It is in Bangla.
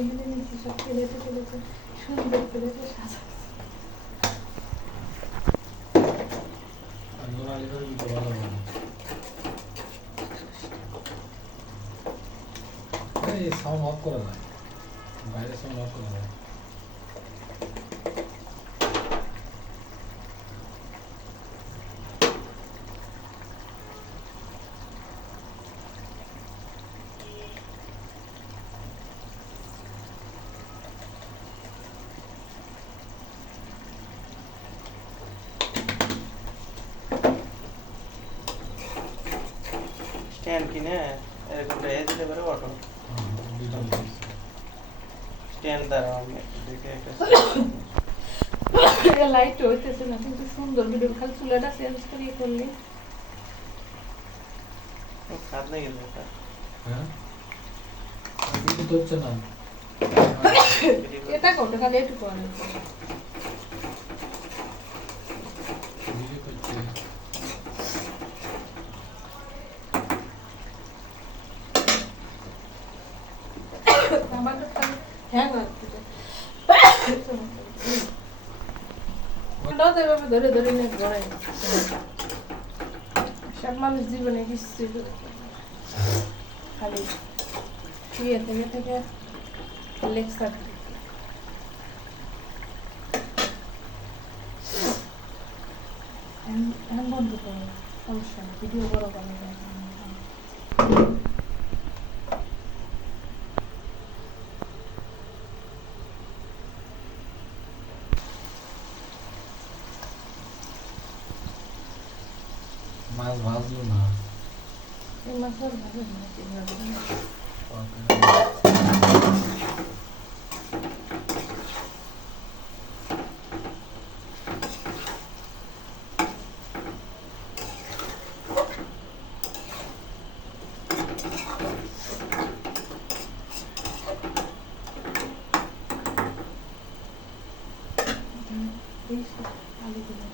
মেহেদি নিয়েছি সব প্লেটে প্লেটে সুন্দর প্লেটে সাজা। সাউন্ড অফ করা যায়, বাইরে সাউন্ড অফ করা যায়। স্ট্যান্ড কিনে এরকম রেখে দিতে পারে অটো স্ট্যান্ড দ্বারা আমি দেখে একটা লাইট হইতেছে না কিন্তু সুন্দর ভিডিও, খালি চুলাটা চেঞ্জ করিয়ে করলে খাত নেই গেছে এটা। হ্যাঁ কিছু তো হচ্ছে না। এটা কোনটা খালি একটু করে ভিডিও করছে। আমার তো খালি হ্যাং হচ্ছে। ওটাও তো এভাবে ধরে ধরে নিয়ে গড়াই সব মানুষ জীবনে কিছু খালি শুয়ে থেকে থেকে লেকচার এখন বন্ধ করো, সমস্যা নেই, ভিডিও বড় করা যায়। মাছ ভাজলো না। এই মাছের ভালো না কিভাবে আলু দিলাম।